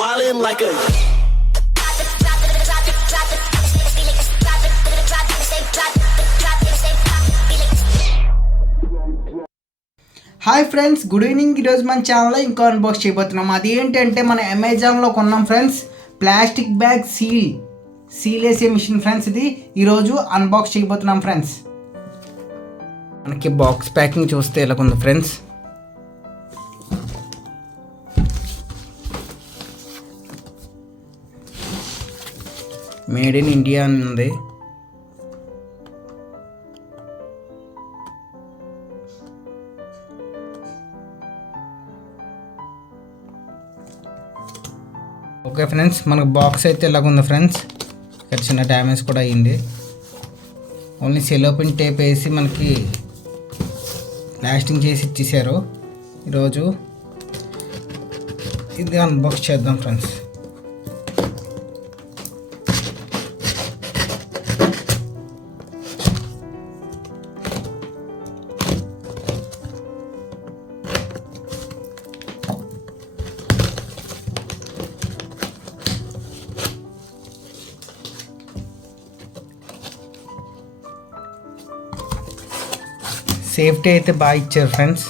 wildin' like a. Hi friends, good evening. ఈరోజు మన ఛానల్లో ఇంకో అన్బాక్స్ చేయబోతున్నాం. అది ఏంటంటే మన అమెజాన్లో కొన్నాం ఫ్రెండ్స్, ప్లాస్టిక్ బ్యాగ్ సీల్ వేసే మిషన్ ఫ్రెండ్స్. ఇది ఈరోజు అన్బాక్స్ చేయబోతున్నాం ఫ్రెండ్స్. మనకి బాక్స్ ప్యాకింగ్ చూస్తే ఎలాగుంది ఫ్రెండ్స్. మేడ్ ఇన్ ఇండియా అని ఉంది. ఓకే ఫ్రెండ్స్, మనకు బాక్స్ అయితే ఇలాగుంది ఫ్రెండ్స్. ఇక్కడ చిన్న డ్యామేజ్ కూడా అయ్యింది. ఓన్లీ సెలోపిన్ టేప్ వేసి మనకి ప్లాస్టింగ్ చేసి ఇచ్చేసారు. ఈరోజు ఇది అన్బాక్స్ చేద్దాం ఫ్రెండ్స్. సేఫ్టీ అయితే బాగా ఇచ్చారు ఫ్రెండ్స్.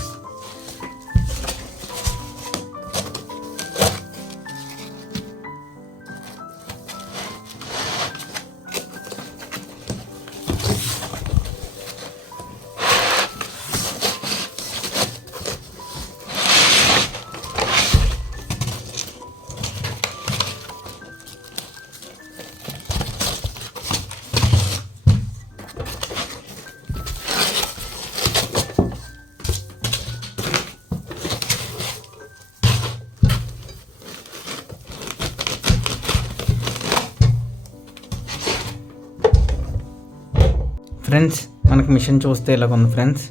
ఫ్రెండ్స్, మనకు మిషన్ చూస్తే ఇలాగుంది ఫ్రెండ్స్.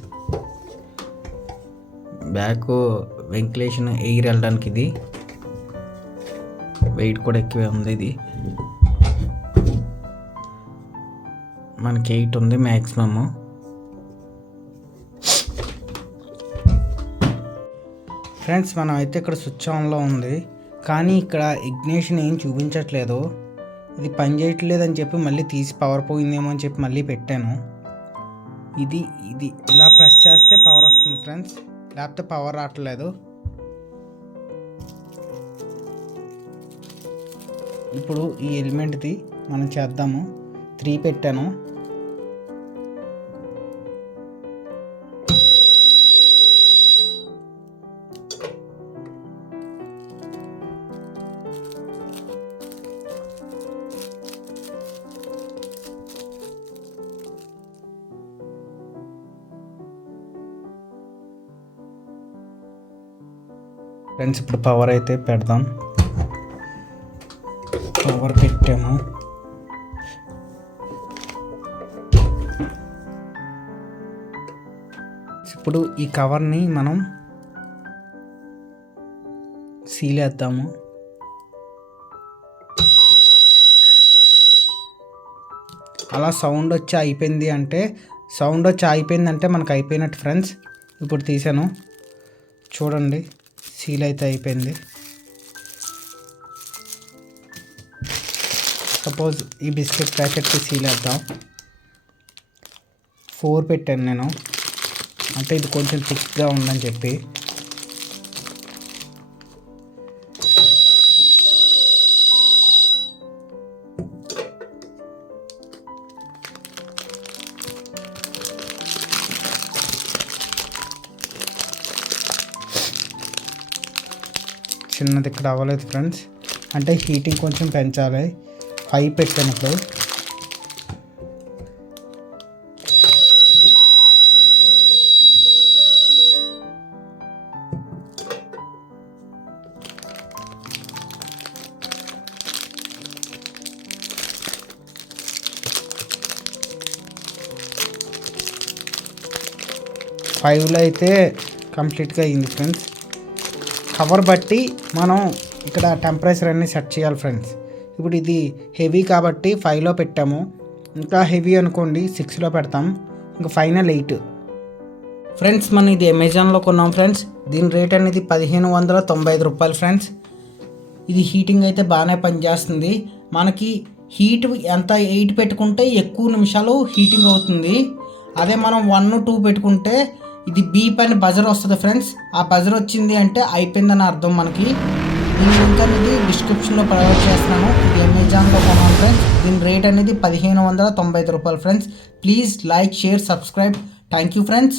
బ్యాక్ వెంటిలేషన్ ఎయిర్ వెళ్ళడానికి ఇది. వెయిట్ కూడా ఎక్కువే ఉంది. ఇది మనకి 8 ఉంది మ్యాక్సిమము. ఫ్రెండ్స్, మనం అయితే ఇక్కడ స్విచ్ ఆన్లో ఉంది, కానీ ఇక్కడ ఇగ్నిషన్ ఏం చూపించట్లేదు. ఇది పని చేయట్లేదని చెప్పి మళ్ళీ తీసి పవర్ పోయిందేమో అని చెప్పి మళ్ళీ పెట్టాను. ఇది ఇలా ప్రెస్ చేస్తే పవర్ వస్తుంది ఫ్రెండ్స్, లేకపోతే పవర్ రావట్లేదు. ఇప్పుడు ఈ ఎలిమెంట్ది మనం చేద్దాము. 3 పెట్టాను. ఫ్రెండ్స్, ఇప్పుడు పవర్ అయితే పెడదాం. పవర్ పెట్టాము. ఇప్పుడు ఈ కవర్ని మనం సీల్ వేద్దాము. అలా సౌండ్ వచ్చి అయిపోయిందంటే మనకు అయిపోయినట్టు ఫ్రెండ్స్. ఇప్పుడు తీసాను చూడండి, సీల్ అయితే అయిపోయింది. సపోజ్ ఈ బిస్కెట్ ప్యాకెట్కి సీల్ వేద్దాం. 4 పెట్టాను నేను, అంటే ఇది కొంచెం థిక్గా ఉందని చెప్పి. చిన్నది ఇక్కడ అవ్వలేదు ఫ్రెండ్స్, అంటే హీటింగ్ కొంచెం పెంచాలి. 5 పెట్టాను ఇప్పుడు. ఫైవ్లో అయితే కంప్లీట్గా అయింది ఫ్రెండ్స్. కవర్ బట్టి మనం ఇక్కడ టెంపరేచర్ అన్నీ సెట్ చేయాలి ఫ్రెండ్స్. ఇప్పుడు ఇది హెవీ కాబట్టి 5లో పెట్టాము. ఇంకా హెవీ అనుకోండి 6లో పెడతాం. ఇంకా ఫైనల్ 8. ఫ్రెండ్స్, మనం ఇది అమెజాన్లో కొన్నాం ఫ్రెండ్స్. దీని రేట్ అనేది 1595 రూపాయలు ఫ్రెండ్స్. ఇది హీటింగ్ అయితే బాగానే పనిచేస్తుంది. మనకి హీట్ ఎంత 8 పెట్టుకుంటే ఎక్కువ నిమిషాలు హీటింగ్ అవుతుంది. అదే మనం 1, 2 పెట్టుకుంటే ఇది బీప్ అని బజర్ వస్తుంది ఫ్రెండ్స్. ఆ బజర్ వచ్చింది అంటే అయిపోయిందని అర్థం మనకి. దీని లింక్ అనేది డిస్క్రిప్షన్లో ప్రొవైడ్ చేస్తున్నాను. ఇది అమెజాన్లో కొన్నాను ఫ్రెండ్స్. దీని రేట్ అనేది 1595 రూపాయలు friends. Please like, share, subscribe. Thank you friends.